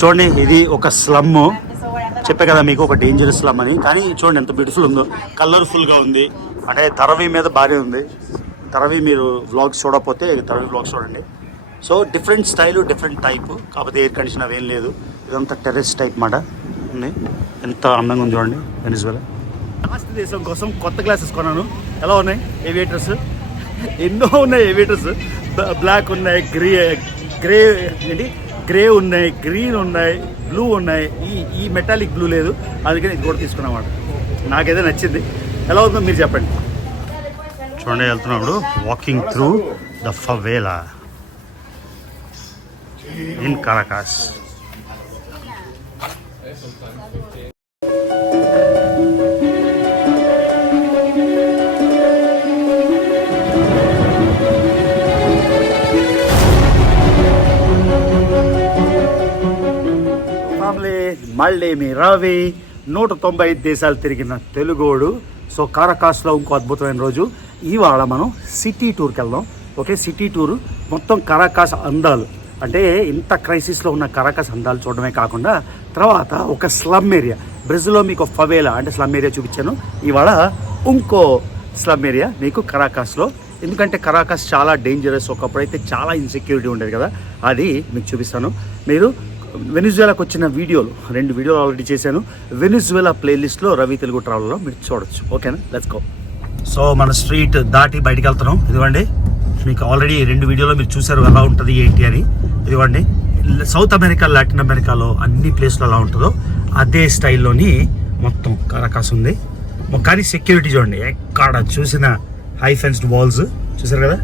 చూడండి, ఇది ఒక స్లమ్. చెప్పే కదా మీకు ఒక డేంజరస్ స్లమ్ అని. కానీ చూడండి ఎంత బ్యూటిఫుల్ ఉందో, కలర్ఫుల్గా ఉంది. అంటే ధరవీ మీద భారీ ఉంది. ధరవీ మీరు వ్లాగ్స్ చూడకపోతే ధరవీ వ్లాగ్స్ చూడండి. So different style, different type. కాకపోతే ఎయిర్ కండిషన్ అవేం లేదు. ఇదంతా టెర్రస్ టైప్ మాట ఉంది. ఎంత అందంగా ఉంది చూడండి వెనిజువేలా. లాస్ట్ దేశం కోసం కొత్త గ్లాసెస్ కొన్నాను. ఎలా ఉన్నాయి ఏవియేటర్స్? ఎన్నో ఉన్నాయి ఏవియేటర్స్. బ్లాక్ ఉన్నాయి, గ్రే ఉన్నాయి, గ్రీన్ ఉన్నాయి, బ్లూ ఉన్నాయి. ఈ మెటాలిక్ బ్లూ లేదు, అందుకని ఇది కూడా తీసుకున్నమాట. నాకైతే నచ్చింది. ఎలా ఉందో మీరు చెప్పండి. చూడండి, వెళ్తున్నప్పుడు walking through the favela in Caracas. మళ్ళీ మీ రావి 195 దేశాలు తిరిగిన తెలుగోడు. సో కారాకాస్లో ఇంకో అద్భుతమైన రోజు. ఇవాళ మనం సిటీ టూర్కి వెళ్దాం. ఓకే, సిటీ టూర్ మొత్తం కారాకాస్ అందాలు. అంటే ఇంత క్రైసిస్లో ఉన్న కారాకాస్ అందాలు చూడడమే కాకుండా తర్వాత ఒక స్లమ్ ఏరియా, బ్రెజిల్లో మీకు ఫవేలా అంటే స్లమ్ ఏరియా చూపించాను. ఇవాళ ఇంకో స్లమ్ ఏరియా మీకు కారాకాస్లో. ఎందుకంటే కారాకాస్ చాలా డేంజరస్. ఒకప్పుడైతే చాలా ఇన్సెక్యూరిటీ ఉండేది కదా, అది మీకు చూపిస్తాను. మీరు వెనిజువేలాకు వచ్చిన వీడియోలు 2 వీడియోలు ఆల్రెడీ చేశాను. వెనిజువేలా ప్లేలిస్ట్లో రవి తెలుగు ట్రావెల్లో మీరు చూడొచ్చు. ఓకేనా, లెట్స్ గో. సో మన స్ట్రీట్ దాటి బయటికి వెళ్తున్నాం. ఇదిగోండి, మీకు ఆల్రెడీ 2 వీడియోలో మీరు చూసారు ఎలా ఉంటుంది ఏంటి అని. ఇదిగోండి, సౌత్ అమెరికా, లాటిన్ అమెరికాలో అన్ని ప్లేస్లో ఎలా ఉంటుందో అదే స్టైల్లోని మొత్తం కారాకాస్ ఉంది. కానీ సెక్యూరిటీ చూడండి, ఎక్కడ చూసిన హై ఫెన్స్డ్ వాల్స్ చూసారు కదా.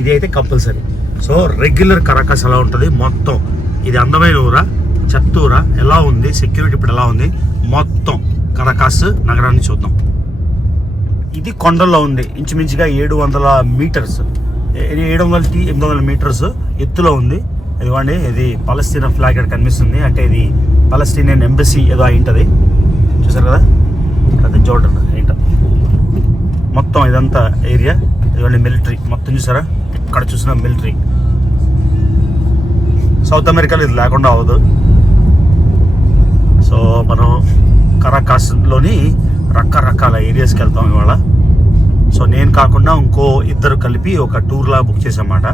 ఇది అయితే కంపల్సరీ. సో రెగ్యులర్ కారాకాస్ ఎలా ఉంటుంది మొత్తం. ఇది అందమైన ఊరా, చెత్తూరా, ఎలా ఉంది సెక్యూరిటీ ఇప్పుడు ఎలా ఉంది మొత్తం కారాకాస్ నగరాన్ని చూద్దాం. ఇది కొండల్లో ఉంది. ఇంచుమించుగా 700 మీటర్స్, 700-800 మీటర్స్ ఎత్తులో ఉంది. ఇదిగోండి, ఇది పలస్తీనా ఫ్లాగ్ ఇక్కడ కనిపిస్తుంది. అంటే ఇది పలస్తీనియన్ ఎంబసీ ఏదో అయి ఉంటుంది. చూసారు కదా, అదే జోర్డన్ ఏంట మొత్తం ఇదంతా ఏరియా. ఇదిగోండి మిలిటరీ మొత్తం చూసారా, ఇక్కడ చూసిన మిలిటరీ. సౌత్ అమెరికాలో ఇది లేకుండా అవ్వదు. సో మనం కారాకాస్లోని రకరకాల ఏరియాస్కి వెళ్తాం ఇవాళ. సో నేను కాకుండా ఇంకో 2 కలిపి ఒక టూర్లా బుక్ చేసామాట.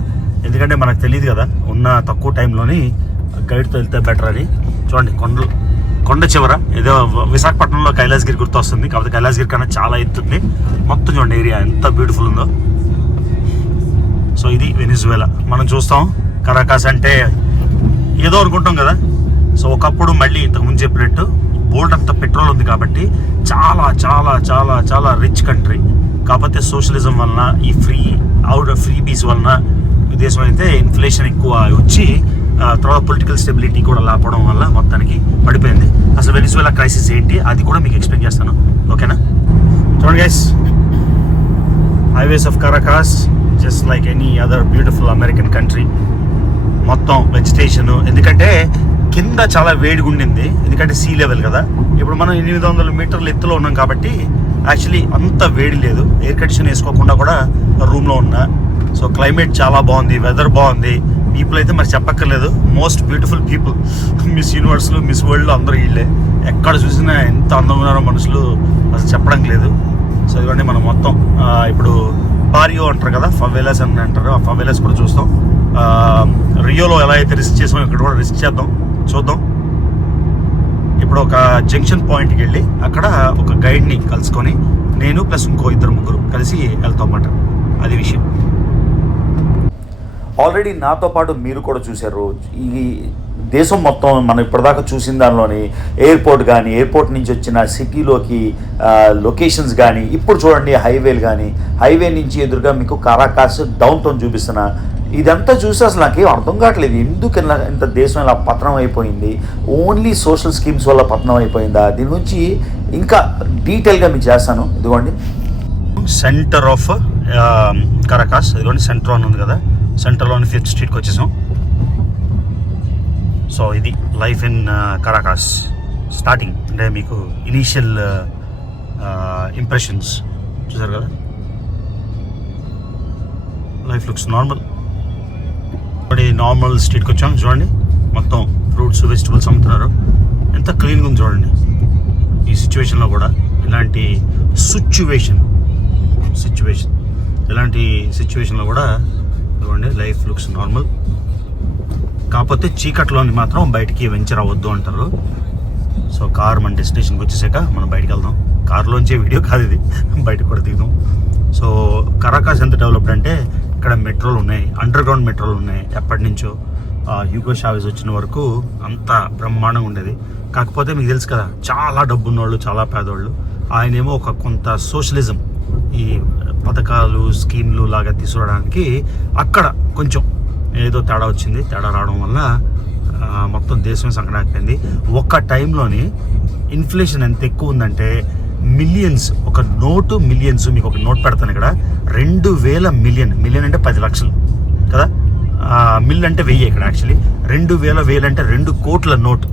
ఎందుకంటే మనకు తెలియదు కదా, ఉన్న తక్కువ టైంలోని గైడ్తో వెళ్తే బెటర్ అని. చూడండి, కొండ చివర ఏదో విశాఖపట్నంలో కైలాసగిరి గుర్తు వస్తుంది. కాకపోతే కైలాసగిరి కన్నా చాలా ఎత్తుంది. మొత్తం చూడండి ఏరియా ఎంత బ్యూటిఫుల్ ఉందో. సో ఇది వెనిజువేలా. మనం చూస్తాం కారాకాస్ అంటే ఏదో అనుకుంటాం కదా. సో ఒకప్పుడు మళ్ళీ ఇంతకుముందు చెప్పినట్టు బోల్డ్ అంత పెట్రోల్ ఉంది కాబట్టి చాలా చాలా చాలా చాలా రిచ్ కంట్రీ. కాకపోతే సోషలిజం వలన, ఈ ఫ్రీ బీస్ వలన దేశం అయితే ఇన్ఫ్లేషన్ ఎక్కువ వచ్చి తర్వాత పొలిటికల్ స్టెబిలిటీ కూడా లేకపోవడం వల్ల మొత్తానికి పడిపోయింది. అసలు వెనిజువేలా క్రైసిస్ ఏంటి అది కూడా మీకు ఎక్స్ప్లెయిన్ చేస్తాను. ఓకేనా, చూడండి guys, highways of Caracas just like any other beautiful American country. మొత్తం వెజిటేషన్, ఎందుకంటే కింద చాలా వేడిగా ఉండింది. ఎందుకంటే సీ లెవెల్ కదా. ఇప్పుడు మనం 800 మీటర్ల ఎత్తులో ఉన్నాం కాబట్టి యాక్చువల్లీ అంత వేడి లేదు. ఎయిర్ కండిషన్ వేసుకోకుండా కూడా రూమ్లో ఉన్నా. సో క్లైమేట్ చాలా బాగుంది, వెదర్ బాగుంది. పీపుల్ అయితే మరి చెప్పక్కర్లేదు, మోస్ట్ బ్యూటిఫుల్ పీపుల్. మిస్ యూనివర్స్లు, మిస్ వరల్డ్ అందరూ వీళ్ళే. ఎక్కడ చూసినా ఎంత అందంగా ఉన్నారో మనుషులు, అసలు చెప్పడం లేదు. సో ఇదిగోండి మనం మొత్తం ఇప్పుడు బారియో అంటారు కదా, ఫవేలాస్ అని అంటారు. ఆ ఫవేలాస్ కూడా చూస్తాం. రియోలో ఎలా అయితే రిస్క్ చేసామో ఇక్కడ కూడా రిస్క్ చేద్దాం, చూద్దాం. ఇప్పుడు ఒక జంక్షన్ పాయింట్కి వెళ్ళి అక్కడ ఒక గైడ్ని కలుసుకొని నేను ప్లస్ ఇంకో 2-3 కలిసి వెళ్తాం అన్నమాట. అది విషయం. ఆల్రెడీ నాతో పాటు మీరు కూడా చూశారు. ఈ దేశం మొత్తం మనం ఇప్పటిదాకా చూసిన దానిలోని ఎయిర్పోర్ట్ కానీ, ఎయిర్పోర్ట్ నుంచి వచ్చిన సిటీలోకి లొకేషన్స్ కానీ, ఇప్పుడు చూడండి హైవేలు కానీ, హైవే నుంచి ఎదురుగా మీకు కారాకాస్ డౌన్ టౌన్ చూపిస్తున్నా. ఇదంతా చూసి అసలు నాకేం అర్థం కావట్లేదు. ఎందుకు ఇంత దేశం ఇలా పతనం అయిపోయింది? ఓన్లీ సోషల్ స్కీమ్స్ వల్ల పతనం అయిపోయిందా? దీని నుంచి ఇంకా డీటెయిల్గా మీకు చేస్తాను. ఇదిగోండి సెంటర్ ఆఫ్ కారాకాస్. ఇదిగోండి సెంటర్ అని ఉంది కదా, సెంటర్లోని 5th స్ట్రీట్కి వచ్చేసాం. సో ఇది లైఫ్ ఇన్ కారాకాస్ స్టార్టింగ్, అంటే మీకు ఇనీషియల్ ఇంప్రెషన్స్ చూసారు కదా. Life looks normal. నార్మల్ స్ట్రీట్కి వచ్చాం. చూడండి మొత్తం ఫ్రూట్స్ వెజిటబుల్స్ అమ్ముతున్నారు. ఎంత క్లీన్గా ఉంది చూడండి. ఈ సిచ్యువేషన్లో కూడా ఇలాంటి సిచ్యువేషన్ ఇలాంటి సిచ్యువేషన్లో కూడా చూడండి లైఫ్ లుక్స్ నార్మల్. కాకపోతే చీకట్లోని మాత్రం బయటికి వెంచర్ అవ్వద్దు అంటారు. సో కార్ మన డెస్టినేషన్కి వచ్చేసాక మనం బయటికి వెళ్దాం. కార్లోంచే వీడియో కాదు ఇది, బయటకు కూడా దిగుదాం. సో కరాకాస్ ఎంత డెవలప్డ్ అంటే ఇక్కడ మెట్రోలు ఉన్నాయి, అండర్ గ్రౌండ్ మెట్రోలు ఉన్నాయి. ఎప్పటి నుంచో హ్యూగో చావెజ్ వచ్చిన వరకు అంత బ్రహ్మాండంగా ఉండేది. కాకపోతే మీకు తెలుసు కదా, చాలా డబ్బు ఉన్నోళ్ళు, చాలా పేదోళ్ళు. ఆయనేమో ఒక కొంత సోషలిజం, ఈ పథకాలు స్కీమ్లు లాగా తీసుకురావడానికి అక్కడ కొంచెం ఏదో తేడా వచ్చింది. తేడా రావడం వల్ల మొత్తం దేశమే సంకటాకపోయింది. ఒక్క టైంలోని ఇన్ఫ్లేషన్ ఎంత ఎక్కువ ఉందంటే మిలియన్స్, ఒక నోటు మిలియన్స్. మీకు ఒక నోట్ పెడతాను ఇక్కడ, 2000 మిలియన్ అంటే 10 లక్షలు కదా, మిల్ అంటే 1000 ఇక్కడ. యాక్చువల్లీ 2000 అంటే 2 కోట్ల నోటు.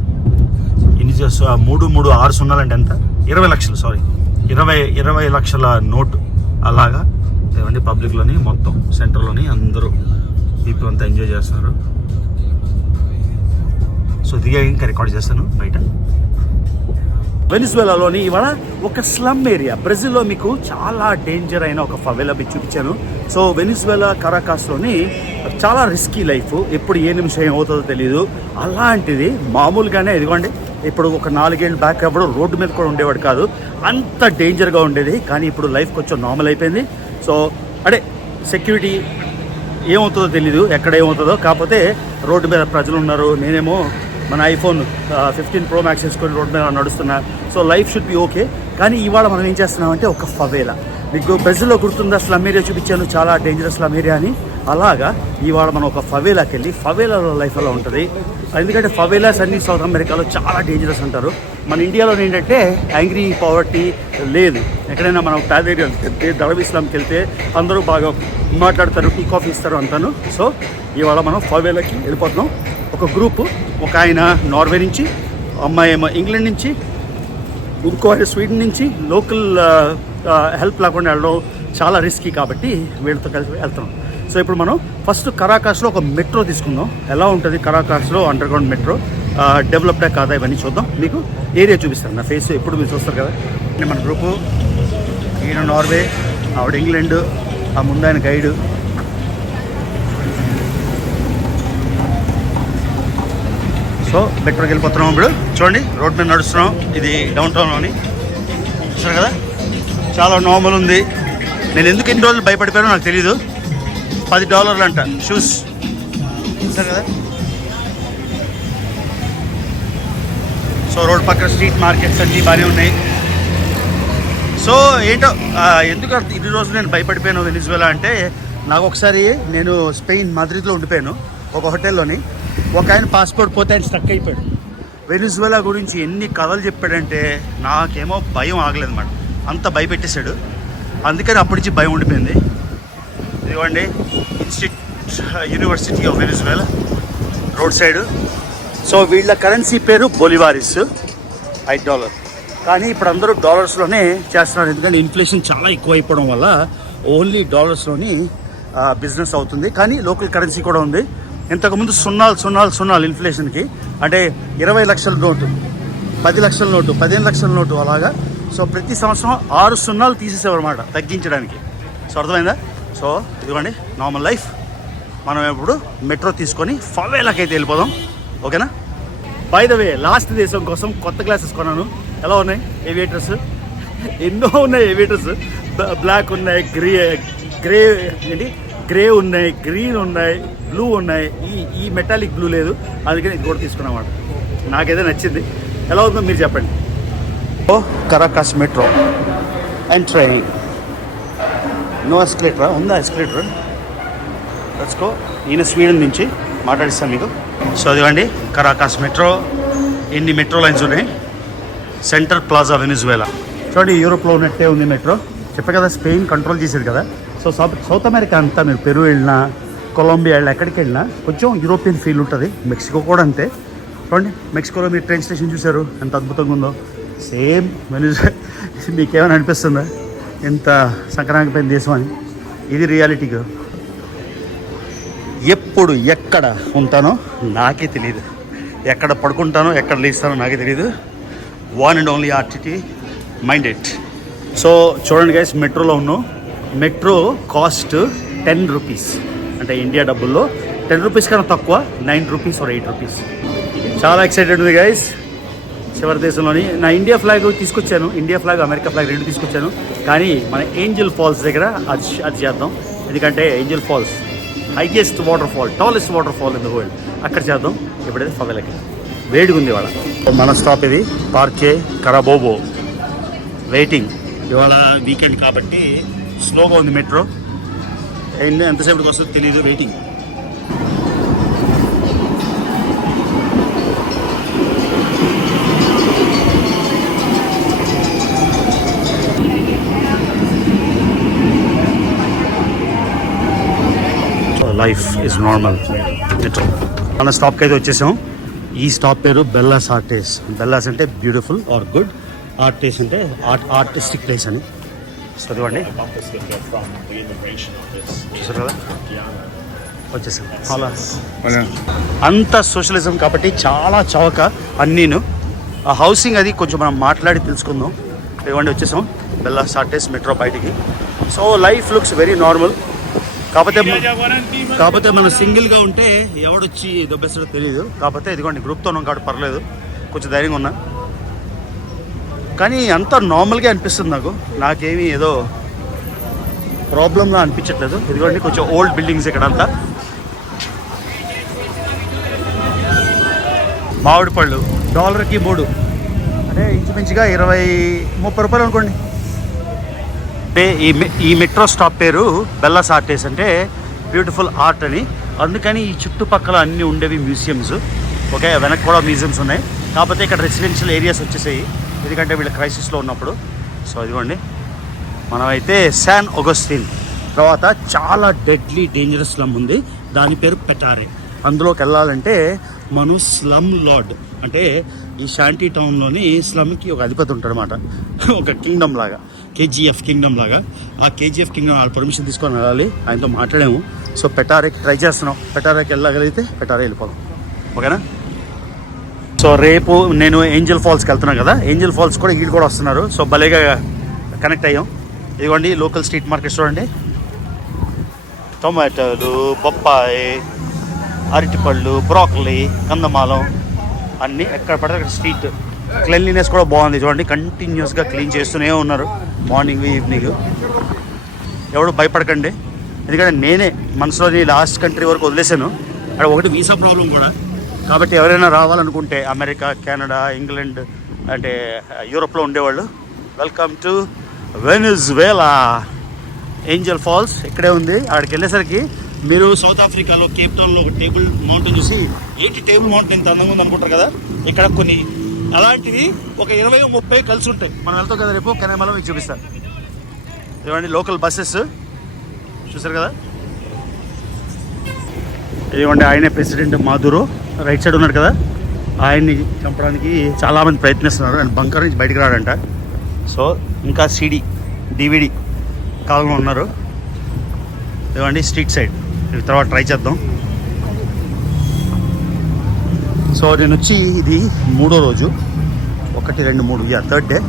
3 6 సున్నాలంటే ఎంత, 20 లక్షలు, సారీ 20 లక్షల నోటు. అలాగా ఏమండి పబ్లిక్లోని మొత్తం సెంటర్లోని అందరూ పీపుల్ అంతా ఎంజాయ్ చేస్తున్నారు. సో దిగా ఇంకా రికార్డ్ చేస్తాను బయట. వెనిజువేలాలోని ఇవాళ ఒక స్లమ్ ఏరియా, బ్రెజిల్లో మీకు చాలా డేంజర్ అయిన ఒక ఫవేలా మీకు చూపించాను. సో వెనిజువేలా కరాకాస్లోని చాలా రిస్కీ లైఫ్, ఎప్పుడు ఏ నిమిషం ఏమవుతుందో తెలియదు. అలాంటిది మామూలుగానే ఇదిగోండి, ఇప్పుడు ఒక 4 ఏళ్ళు బ్యాక్ అప్పుడు రోడ్డు మీద కూడా ఉండేవాడు కాదు, అంత డేంజర్గా ఉండేది. కానీ ఇప్పుడు లైఫ్ కొంచెం నార్మల్ అయిపోయింది. సో అదే సెక్యూరిటీ ఏమవుతుందో తెలీదు, ఎక్కడ ఏమవుతుందో. కాకపోతే రోడ్డు మీద ప్రజలు ఉన్నారు. నేనేమో మన ఐఫోన్ 15 Pro Max వేసుకొని రోడ్డు మీద నడుస్తున్నా. So life should be okay. కానీ ఇవాళ మనం ఏం చేస్తున్నామంటే ఒక ఫవేలా, మీకు బ్రెజిల్లో గుర్తుందా స్లమ్ ఏరియా చూపించాను, చాలా డేంజరస్ స్లమ్ ఏరియా అని. అలాగా ఇవాళ మనం ఒక ఫవేలాకి వెళ్ళి ఫవేలాలో లైఫ్ ఎలా ఉంటుంది. ఎందుకంటే ఫవేలాస్ అన్ని సౌత్ అమెరికాలో చాలా డేంజరస్ అంటారు. మన ఇండియాలో ఏంటంటే యాంగ్రీ పావర్టీ లేదు. ఎక్కడైనా మనం పేద ఏరియాకి వెళ్తే, దళవి ఇస్లాంకి వెళ్తే అందరూ బాగా మాట్లాడతారు, టీ కాఫీ ఇస్తారు అంతాను. సో ఇవాళ మనం ఫవేలాకి వెళ్ళిపోతున్నాం. ఒక గ్రూపు, ఒక ఆయన నార్వే నుంచి, అమ్మాయి ఏమో ఇంగ్లాండ్ నుంచి, ఇంకో ఆయన స్వీడన్ నుంచి. లోకల్ హెల్ప్ లేకుండా వెళ్ళడం చాలా రిస్కీ కాబట్టి వీళ్ళతో కలిసి వెళ్తున్నాం. సో ఇప్పుడు మనం ఫస్ట్ కరాకాస్లో ఒక మెట్రో తీసుకుందాం. ఎలా ఉంటుంది కరాకాస్లో అండర్ గ్రౌండ్ మెట్రో, డెవలప్డా కాదా ఇవన్నీ చూద్దాం. మీకు ఏరియా చూపిస్తాను, నా ఫేస్ ఎప్పుడు మీరు చూస్తారు కదా. మన గ్రూపు, ఈయన నార్వే, ఆవిడ ఇంగ్లాండ్, ఆ ముందు ఆయన గైడ్. సో మెట్రోకి వెళ్ళిపోతున్నాం ఇప్పుడు. చూడండి రోడ్ మీద నడుస్తున్నాం. ఇది డౌన్ టౌన్లోని, చూసారు కదా, చాలా నార్మల్ ఉంది. నేను ఎందుకు ఎన్ని రోజులు భయపడిపోయానో నాకు తెలీదు. $10 అంట షూస్, చూసారు కదా. సో రోడ్ పక్కన స్ట్రీట్ మార్కెట్స్ అన్నీ బాగానే ఉన్నాయి. సో ఏంటో ఎందుకు ఇన్ని రోజులు నేను భయపడిపోయాను వెనిజువేలా అంటే, నాకు ఒకసారి నేను స్పెయిన్ మాద్రిద్లో ఉండిపోయాను ఒక హోటల్లోని. ఒక ఆయన పాస్పోర్ట్ పోతే ఆయన స్టక్ అయిపోయాడు. వెనిజువేలా గురించి ఎన్ని కథలు చెప్పాడంటే నాకేమో భయం ఆగలేదు అన్నమాట, అంత భయపెట్టేశాడు. అందుకని అప్పటి నుంచి భయం ఉండిపోయింది. ఇదిగోండి university of Venezuela road side. So వీళ్ళ కరెన్సీ పేరు బొలివారిస్, $5. కానీ ఇప్పుడు అందరూ డాలర్స్లోనే చేస్తున్నారు. ఎందుకంటే ఇన్ఫ్లేషన్ చాలా ఎక్కువ అయిపోవడం వల్ల ఓన్లీ డాలర్స్లోని బిజినెస్ అవుతుంది. కానీ లోకల్ కరెన్సీ కూడా ఉంది. ఇంతకుముందు సున్నాలు ఇన్ఫ్లేషన్కి, అంటే 20 లక్షల నోటు, 10 లక్షల నోటు, 15 లక్షల నోటు అలాగా. సో ప్రతి సంవత్సరం 6 సున్నాలు తీసేసేవారు అన్నమాట తగ్గించడానికి. సో అర్థమైందా. సో ఇదిగోండి నార్మల్ లైఫ్. మనం ఇప్పుడు మెట్రో తీసుకొని ఫవేలాకి అయితే వెళ్ళిపోదాం, ఓకేనా. బై ద వే, లాస్ట్ దేశం కోసం కొత్త గ్లాసెస్ కొన్నాను. ఎలా ఉన్నాయి ఏవియేటర్స్, ఎన్నో ఉన్నాయి ఏవియేటర్స్. బ్లాక్ ఉన్నాయి, గ్రే ఉన్నాయి, గ్రీన్ ఉన్నాయి, బ్లూ ఉన్నాయి. ఈ మెటాలిక్ బ్లూ లేదు, అందుకని ఇది కూడా తీసుకున్నమాట. నాకైతే నచ్చింది. ఎలా ఉందో మీరు చెప్పండి. ఓ కరాకాస్ మెట్రో అండ్ ట్రైన్. నో ఎస్కలేటరా, ఉందా ఎస్కలేటర్? Let's go. ఈయన స్వీడన్ నుంచి మాట్లాడిస్తాను మీకు. సో అదిగోండి కరాకాస్ మెట్రో. ఎన్ని మెట్రో లైన్స్ ఉన్నాయి. Centre plaza Venezuela. చూడండి యూరోప్లో ఉన్నట్టే ఉంది మెట్రో. చెప్పే కదా స్పెయిన్ కంట్రోల్ చేసేది కదా. సో సౌత్ అమెరికా అంతా మీరు పెరు వెళ్ళినా, కొలంబియా వెళ్ళినా, ఎక్కడికి వెళ్ళినా కొంచెం యూరోపియన్ ఫీల్ ఉంటుంది. మెక్సికో కూడా అంతే. చూడండి మెక్సికోలో మీరు ట్రైన్ స్టేషన్ చూశారు ఎంత అద్భుతంగా ఉందో. Same Venezuela. మీకేమైనా అనిపిస్తుందా ఎంత సంక్రాంతిపోయిన దేశం అని? ఇది రియాలిటీగా. ఎప్పుడు ఎక్కడ ఉంటానో నాకే తెలియదు. ఎక్కడ పడుకుంటానో ఎక్కడ లేస్తానో నాకే తెలియదు. One and only RTT mind it. So చూడండి గైస్, మెట్రోలో ఉన్నాం. మెట్రో కాస్ట్ 10 రూపీస్, అంటే ఇండియా డబ్బుల్లో 10 రూపీస్ కన్నా తక్కువ, 9 రూపీస్ ఆర్ 8 రూపీస్. చాలా ఎక్సైటెడ్ ఉంది గైస్. చివరి దేశంలోని నా ఇండియా ఫ్లాగ్ తీసుకొచ్చాను, ఇండియా ఫ్లాగ్ అమెరికా ఫ్లాగ్ రెండు తీసుకొచ్చాను. కానీ మన ఏంజల్ ఫాల్స్ దగ్గర అది చేద్దాం. ఎందుకంటే Angel Falls highest waterfall, tallest waterfall in the world. అక్కడ చేద్దాం. ఎప్పుడైతే ఫవెలకి వేడిగా ఉంది ఇవాళ. మన స్టాప్ ఇది పార్కే కరాబోబో. వెయిటింగ్. ఇవాళ వీకెండ్ కాబట్టి స్లోగా ఉంది మెట్రో. ఎంతసేపటికి వస్తుందో తెలియదు. Waiting. Life is normal. Metro మన స్టాప్కి అయితే వచ్చేసాం. ఈ స్టాప్ పేరు బెల్లాస్ ఆర్టేస్. బెల్లాస్ అంటే బ్యూటిఫుల్ ఆర్ గుడ్, ఆర్టేస్ అంటే ఆర్టిస్టిక్ ప్లేస్ అని. చదవండి. చూసారు కదా, వచ్చేసాం. అలా అంత సోషలిజం కాబట్టి చాలా చౌక అన్నీను. ఆ హౌసింగ్ అది కొంచెం మనం మాట్లాడి తెలుసుకుందాం. ఇవ్వండి, వచ్చేసాం బెల్లాస్ ఆర్టేస్ మెట్రో బయటికి. So life looks very normal. కాకపోతే మనం సింగిల్గా ఉంటే ఎవడొచ్చి దొబ్బేస్తాడో తెలియదు. కాకపోతే ఇదిగోండి గ్రూప్తో ఉన్నాం కాబట్టి పర్లేదు, కొంచెం ధైర్యంగా ఉన్నా. కానీ అంతా నార్మల్గా అనిపిస్తుంది నాకు. నాకేమీ ఏదో ప్రాబ్లంలా అనిపించట్లేదు. ఇదిగోండి కొంచెం ఓల్డ్ బిల్డింగ్స్ ఇక్కడంతా. మామిడి పళ్ళు $1కి 3, అంటే ఇంచుమించుగా 20-30 రూపాయలు అనుకోండి. అంటే ఈ మెట్రో స్టాప్ పేరు బెల్లాస్ ఆర్టేస్, అంటే బ్యూటిఫుల్ ఆర్ట్ అని. అందుకని ఈ చుట్టుపక్కల అన్నీ ఉండేవి మ్యూజియంస్. ఓకే, వెనక్కి కూడా మ్యూజియంస్ ఉన్నాయి. కాకపోతే ఇక్కడ రెసిడెన్షియల్ ఏరియాస్ వచ్చేసాయి, ఎందుకంటే వీళ్ళ క్రైసిస్లో ఉన్నప్పుడు. సో ఇదిగోండి, మనమైతే శాన్ అగస్టిన్. తర్వాత చాలా డెడ్లీ డేంజరస్ స్లమ్ ఉంది, దాని పేరు పెటారే. అందులోకి వెళ్ళాలంటే మనం స్లమ్ లార్డ్, అంటే ఈ శాంటీ టౌన్లోని స్లమ్కి ఒక అధిపతి ఉంటాడు అనమాట, ఒక కింగ్డమ్ లాగా, కేజీఎఫ్ కింగ్డమ్ లాగా. ఆ కేజీఎఫ్ కింగ్డమ్ వాళ్ళ పర్మిషన్ తీసుకొని వెళ్ళాలి, ఆయనతో మాట్లాడాము. సో పెటారేకి ట్రై చేస్తున్నాం. పెటారేకి వెళ్ళగలిగితే పెటారే వెళ్ళిపోదాం. ఓకేనా? సో రేపు నేను ఏంజల్ ఫాల్స్కి వెళ్తున్నాను కదా, ఏంజల్ ఫాల్స్ కూడా వీళ్ళు కూడా వస్తున్నారు. సో భలేగా కనెక్ట్ అయ్యాం. ఇదిగోండి లోకల్ స్ట్రీట్ మార్కెట్ చూడండి. టొమాటోలు, బొప్పాయి, అరటిపళ్ళు, బ్రోకలీ, కందమాలం అన్నీ ఎక్కడ పడితే అక్కడ స్ట్రీట్. క్లీన్లీనెస్ కూడా బాగుంది చూడండి. కంటిన్యూస్గా క్లీన్ చేస్తూనే ఉన్నారు మార్నింగ్ ఈవినింగ్. ఎవడు భయపడకండి, ఎందుకంటే నేనే మనసులోని లాస్ట్ కంట్రీ వరకు వదిలేశాను. అక్కడ ఒకటి వీసా ప్రాబ్లం కూడా. కాబట్టి ఎవరైనా రావాలనుకుంటే అమెరికా, కెనడా, ఇంగ్లాండ్, అంటే యూరోప్లో ఉండేవాళ్ళు, welcome to Venezuela. Angel Falls ఇక్కడే ఉంది. అక్కడికి వెళ్ళేసరికి మీరు సౌత్ ఆఫ్రికాలో కేప్ టౌన్లో ఒక టేబుల్ మౌంటైన్ చూసి ఏంటి టేబుల్ మౌంటైన్ ఇంత అందంగా ఉంది అనుకుంటారు కదా, ఇక్కడ కొన్ని అలాంటివి ఒక 20-30 కలిసి ఉంటాయి. మనం వెళ్తాం కదా రేపు, కెనడాలో మీకు చూపిస్తాను. ఇవ్వండి లోకల్ బస్సెస్ చూసారు కదా. ఇవ్వండి ఆయనే ప్రెసిడెంట్ మాధురో, రైట్ సైడ్ ఉన్నాడు కదా, ఆయన్ని చంపడానికి చాలామంది ప్రయత్నిస్తున్నారు. ఆయన బంకర్ నుంచి బయటకు రాడంట. సో ఇంకా DVD కాలంలో ఉన్నారు. ఇవ్వండి స్ట్రీట్ సైడ్. తర్వాత ట్రై చేద్దాం. సో నేను వచ్చి ఇది 3వ రోజు, 1, 2, 3, థర్డ్ డే.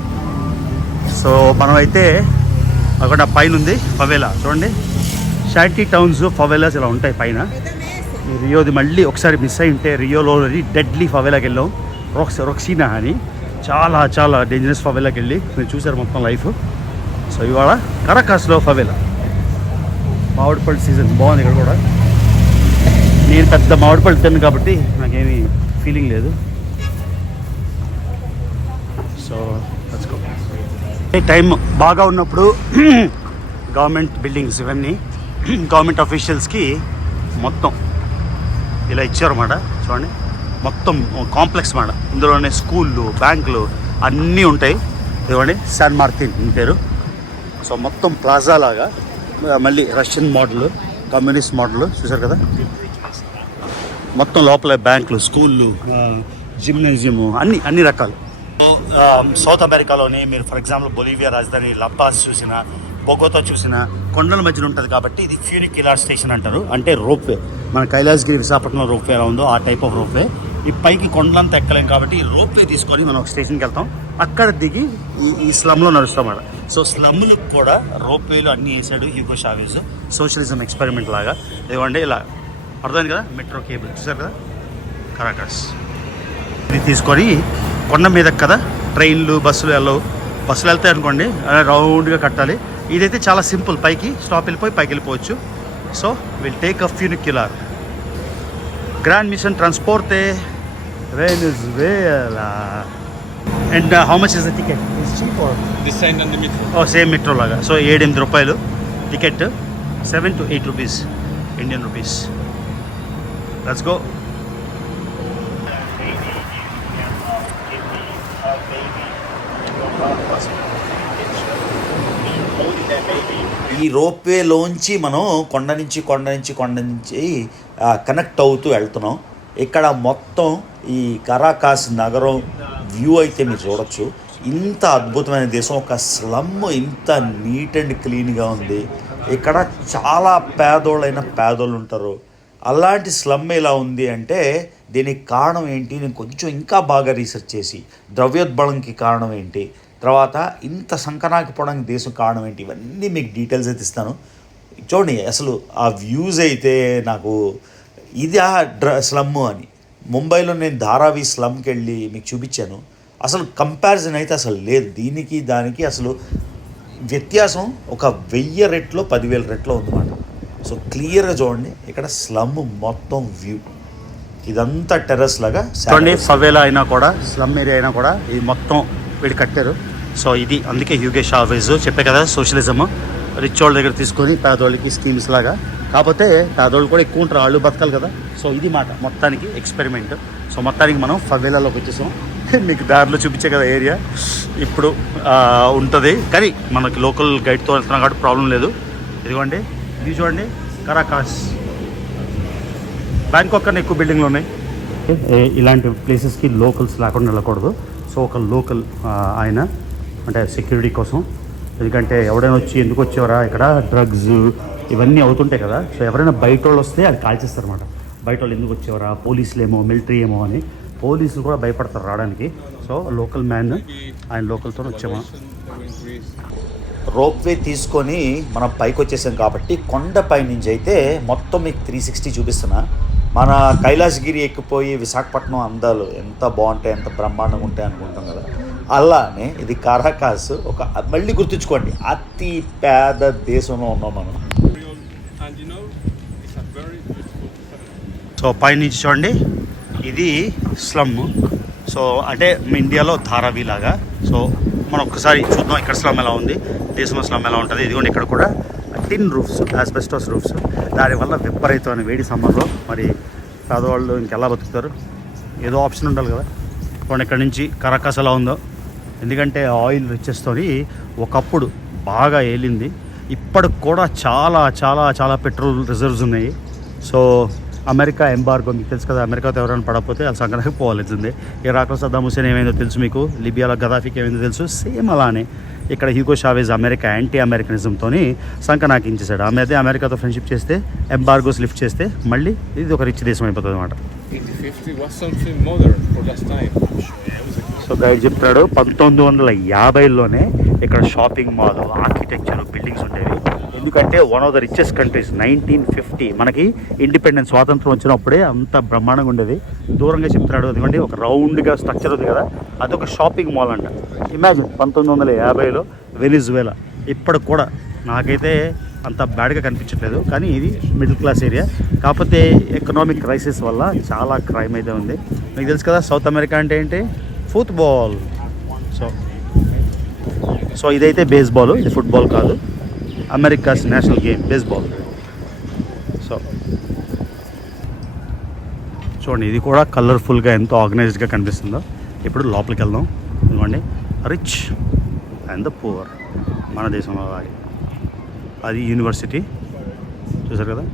సో మనమైతే అక్కడ పైన ఉంది ఫవేలా చూడండి. షాంటీ టౌన్స్ ఫవేలాస్ ఇలా ఉంటాయి పైన. రియోది మళ్ళీ ఒకసారి మిస్ అయి ఉంటే, రియోలో డెడ్లీ ఫవేలాకి వెళ్ళాం, రొక్సీనా అని. చాలా చాలా డేంజరస్ ఫవేలాకి వెళ్ళి మీరు చూసారు మొత్తం లైఫ్. సో ఇవాళ కరాకాస్లో ఫవేలా. మామిడిపళ్ళు సీజన్ బాగుంది ఇక్కడ కూడా. నేను పెద్ద మామిడిపళ్ళు తిన్నాను కాబట్టి నాకేమీ ఫీలింగ్ లేదు. సో టైం బాగా ఉన్నప్పుడు గవర్నమెంట్ బిల్డింగ్స్ ఇవన్నీ గవర్నమెంట్ అఫీషియల్స్కి మొత్తం ఇలా ఇచ్చారన్నమాట. చూడండి మొత్తం కాంప్లెక్స్ మాట. ఇందులోనే స్కూళ్ళు, బ్యాంకులు అన్నీ ఉంటాయి. ఇవ్వండి శాన్ మార్టిన్ పేరు. సో మొత్తం ప్లాజా లాగా, మళ్ళీ రష్యన్ మోడల్, కమ్యూనిస్ట్ మోడల్ చూసారు కదా. మొత్తం లోపల బ్యాంకులు, స్కూళ్ళు, జిమ్నేజియము అన్ని రకాలు. సౌత్ అమెరికాలోని మీరు ఫర్ ఎగ్జాంపుల్ బొలీవియా రాజధాని లపాస్ చూసినా, బొగోతా చూసినా కొండల మధ్యన ఉంటుంది కాబట్టి ఇది ఫ్యూనిక్యులర్ స్టేషన్ అంటారు. అంటే రోప్వే, మన కైలాసగిరి విశాఖపట్నంలో రోప్వే ఎలా ఉందో ఆ టైప్ ఆఫ్ రోప్వే. ఈ పైకి కొండలంతా ఎక్కలేం కాబట్టి ఈ రోప్వే తీసుకొని మనం ఒక స్టేషన్కి వెళ్తాం, అక్కడ దిగి ఈ స్లమ్లో నడుస్తాం అన్నమాట. సో స్లమ్లకు కూడా రోప్వేలు అన్నీ వేసాడు హ్యూగో చావేజ్, సోషలిజం ఎక్స్పెరిమెంట్ లాగా. ఇదిగోండి ఇలా అర్థమైంది కదా, మెట్రో కేబుల్ చూసారు కదా, కరాకాస్. ఇది తీసుకొని కొండ మీద కదా ట్రైన్లు బస్సులు వెళ్ళవు, బస్సులు వెళ్తాయి అనుకోండి రౌండ్గా కట్టాలి. ఇదైతే చాలా సింపుల్, పైకి స్టాప్ వెళ్ళిపోయి పైకి వెళ్ళిపోవచ్చు. So will take a funicular Gran Mission Transporte Venezuela. And how much is the ticket? It's cheap or? The same on the metro. Oh, same metro laga. So 7 రూపాయలు ticket, 7 to 8 rupees Indian rupees. Let's go. ఈ రోప్వేలోంచి మనం కొండ నుంచి connect అవుతూ వెళ్తున్నాం. ఇక్కడ మొత్తం ఈ కరాకాస్ నగరం వ్యూ అయితే మీరు చూడొచ్చు. ఇంత అద్భుతమైన దేశం, ఒక స్లమ్ ఇంత నీట్ అండ్ క్లీన్గా ఉంది. ఇక్కడ చాలా పేదోళ్ళు ఉంటారు. అలాంటి స్లమ్ ఎలా ఉంది అంటే దీనికి కారణం ఏంటి, నేను కొంచెం ఇంకా బాగా రీసెర్చ్ చేసి ద్రవ్యోద్బలంకి కారణం ఏంటి, తర్వాత ఇంత సంకనాకపోవడానికి దేశం కారణం ఏంటి, ఇవన్నీ మీకు డీటెయిల్స్ అయితే ఇస్తాను. చూడండి అసలు ఆ వ్యూస్ అయితే నాకు ఇది స్లమ్ అని. ముంబైలో నేను ధారావి స్లమ్కి వెళ్ళి మీకు చూపించాను. అసలు కంపారిజన్ అయితే అసలు లేదు, దీనికి దానికి అసలు వ్యత్యాసం ఒక 1000 రెట్లో 10,000 రెట్లో ఉందన్నమాట. సో క్లియర్గా చూడండి ఇక్కడ స్లమ్ మొత్తం వ్యూ, ఇదంతా టెర్రస్ లాగా. చూడండి ఫవేలా అయినా కూడా స్లమ్ ఏరియా అయినా కూడా ఇది మొత్తం వీడు కట్టారు. సో ఇది అందుకే హ్యూగో చావేజ్ చెప్పే కదా, సోషలిజం రిచ్ వాళ్ళ దగ్గర తీసుకొని పేదోళ్ళకి స్కీమ్స్ లాగా. కాకపోతే పేదోళ్ళు కూడా ఎక్కువ ఉంటారు, వాళ్ళు బతకాలి కదా. సో ఇది మాట మొత్తానికి ఎక్స్పెరిమెంట్. సో మొత్తానికి మనం ఫవేలాలోకి వచ్చేసాం. మీకు దారిలో చూపించే కదా ఏరియా ఇప్పుడు ఉంటుంది, కానీ మనకి లోకల్ గైడ్తో వెళ్తున్నాం కాబట్టి ప్రాబ్లం లేదు. ఇదిగోండి ఇది చూడండి కరాకాస్. బ్యాంకాక్ కన్నా ఎక్కువ బిల్డింగ్లు ఉన్నాయి. ఇలాంటి ప్లేసెస్కి లోకల్స్ లేకుండా వెళ్ళకూడదు. సో ఒక లోకల్ ఆయన అంటే సెక్యూరిటీ కోసం, ఎందుకంటే ఎవడైనా వచ్చి ఎందుకు వచ్చేవారా ఇక్కడ డ్రగ్స్ ఇవన్నీ అవుతుంటాయి కదా. సో ఎవరైనా బయట వాళ్ళు వస్తే అది కాల్చేస్తారు అనమాట. బయట వాళ్ళు ఎందుకు వచ్చేవారా, పోలీసులు ఏమో మిలిటరీ ఏమో అని, పోలీసులు కూడా భయపడతారు రావడానికి. సో లోకల్ మ్యాన్ ఆయన లోకల్తో వచ్చాము. రోప్వే తీసుకొని మనం పైకి వచ్చేసాం కాబట్టి కొండపై నుంచి అయితే మొత్తం మీకు 360 చూపిస్తున్నా. మన కైలాసగిరి ఎక్కిపోయి విశాఖపట్నం అందాలు ఎంత బాగుంటాయి, ఎంత బ్రహ్మాండంగా ఉంటాయి అనుకుంటాం కదా, అలానే ఇది కరాకాస్. ఒక మళ్ళీ గుర్తుంచుకోండి, అతి పేద దేశంలో ఉన్నాం మనం. సో పైనుంచి చూడండి ఇది స్లమ్. సో అంటే ఇండియాలో ధారావి లాగా. సో మనం ఒక్కసారి చూద్దాం ఇక్కడ స్లమ్ ఎలా ఉంది, దేశంలో స్లమ్ ఎలా ఉంటుంది. ఇదిగోండి ఇక్కడ కూడా టిన్ రూఫ్స్, ఆస్బెస్టాస్ రూఫ్స్. దానివల్ల విపరీతమైన వేడి సమ్మర్లో మరి పేదవాళ్ళు ఇంకెలా బతుకుతారు, ఏదో ఆప్షన్ ఉండాలి కదా. చూడండి ఇక్కడ నుంచి కరాకాస్ ఎలా ఉందో, ఎందుకంటే ఆయిల్ రిచెస్తోని ఒకప్పుడు బాగా ఏలింది. ఇప్పటికి కూడా చాలా చాలా చాలా పెట్రోల్ రిజర్వ్స్ ఉన్నాయి. సో అమెరికా ఎంబార్గో మీకు తెలుసు కదా, అమెరికాతో ఎవరైనా పడకపోతే వాళ్ళు సంక్రాంతికి పోవాల్సిందే. ఇరాక్లో సద్దాం హుసేన్ ఏమైందో తెలుసు మీకు, లిబియాలో గదాఫీకి ఏమైందో తెలుసు. సేమ్ అలానే ఇక్కడ హ్యూగో చావేజ్ అమెరికా యాంటీ అమెరికనిజంతో సంకనాకించేశాడు. అమెరికాతో ఫ్రెండ్షిప్ చేస్తే, ఎంబార్గోస్ లిఫ్ట్ చేస్తే మళ్ళీ ఇది ఒక రిచ్ దేశం అయిపోతుంది అనమాట. సో గైడ్ చెప్తాడు 1950లోనే ఇక్కడ షాపింగ్ మాల్, ఆర్కిటెక్చర్, బిల్డింగ్స్ ఉండేవి. ఎందుకంటే one of the richest countries 1950 మనకి ఇండిపెండెన్స్ స్వాతంత్రం వచ్చినప్పుడే అంత బ్రహ్మాండంగా ఉండేది. దూరంగా చెప్తున్నాడు, ఎందుకంటే ఒక రౌండ్గా స్ట్రక్చర్ ఉంది కదా, అదొక షాపింగ్ మాల్ అంట. ఇమాజిన్ 1950లో వెనిజువేలా. ఇప్పటికి కూడా నాకైతే అంత బ్యాడ్గా కనిపించట్లేదు, కానీ ఇది మిడిల్ క్లాస్ ఏరియా. కాకపోతే ఎకనామిక్ క్రైసిస్ వల్ల చాలా క్రైమ్ అయితే ఉంది. మీకు తెలుసు కదా సౌత్ అమెరికా అంటే ఏంటి, ఫుట్బాల్. సో ఇదైతే బేస్బాల్, ఇది ఫుట్బాల్ కాదు, America's national game baseball. So చూడండి ఇది కూడా కలర్ఫుల్గా ఎంతో ఆర్గనైజ్డ్గా కనిపిస్తుందో. ఇప్పుడు లోపలికి వెళ్దాం. ఇదిగోండి రిచ్ అండ్ ద పూర్, మన దేశంలో లాగే. అది యూనివర్సిటీ చూసారు కదా.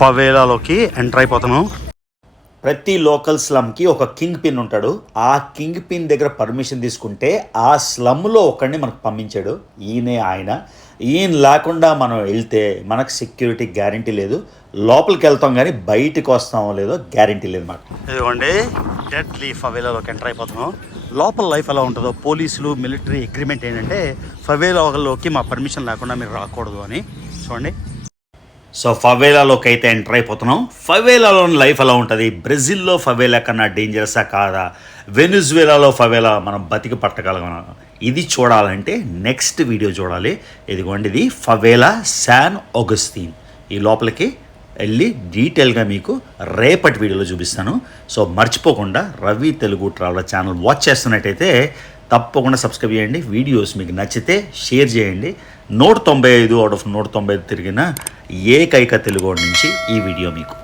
ఫవేలాలోకి ఎంటర్ అయిపోతున్నాం. ప్రతి లోకల్ స్లమ్కి ఒక కింగ్ పిన్ ఉంటాడు. ఆ కింగ్ పిన్ దగ్గర పర్మిషన్ తీసుకుంటే ఆ స్లమ్లో ఒకడిని మనకు పంపించాడు. ఈయన లేకుండా మనం వెళ్తే మనకు సెక్యూరిటీ గ్యారంటీ లేదు. లోపలికి వెళ్తాం కానీ బయటకు వస్తామో లేదో గ్యారంటీ లేదు మాకు. ఇదిగోండి డెడ్లీ ఫవేలాలోకి ఎంటర్ అయిపోతున్నాం. లోపల లైఫ్ ఎలా ఉంటుందో, పోలీసులు మిలిటరీ అగ్రిమెంట్ ఏంటంటే ఫవేలాలోకి మా పర్మిషన్ లేకుండా మీరు రాకూడదు అని. చూడండి, సో ఫవేలాలోకి అయితే ఎంటర్ అయిపోతున్నాం. ఫవేలాలోని లైఫ్ ఎలా ఉంటుంది, బ్రెజిల్లో ఫవేలా కన్నా డేంజరసా కాదా, వెనిజువేలాలో ఫవేలా మనం బతికి పట్టగలమా, ఇది చూడాలంటే నెక్స్ట్ వీడియో చూడాలి. ఇదిగోండి, ఇది ఫవేలా శాన్ ఆగస్టిన్. ఈ లోపలికి వెళ్ళి డీటెయిల్గా మీకు రేపటి వీడియోలో చూపిస్తాను. సో మర్చిపోకుండా Ravi Telugu traveller channel watch చేస్తున్నట్టయితే తప్పకుండా సబ్స్క్రైబ్ చేయండి. వీడియోస్ మీకు నచ్చితే షేర్ చేయండి. 195 అవుట్ ఆఫ్ 195 తిరిగిన ఏకైక తెలుగు నుంచి ఈ వీడియో మీకు.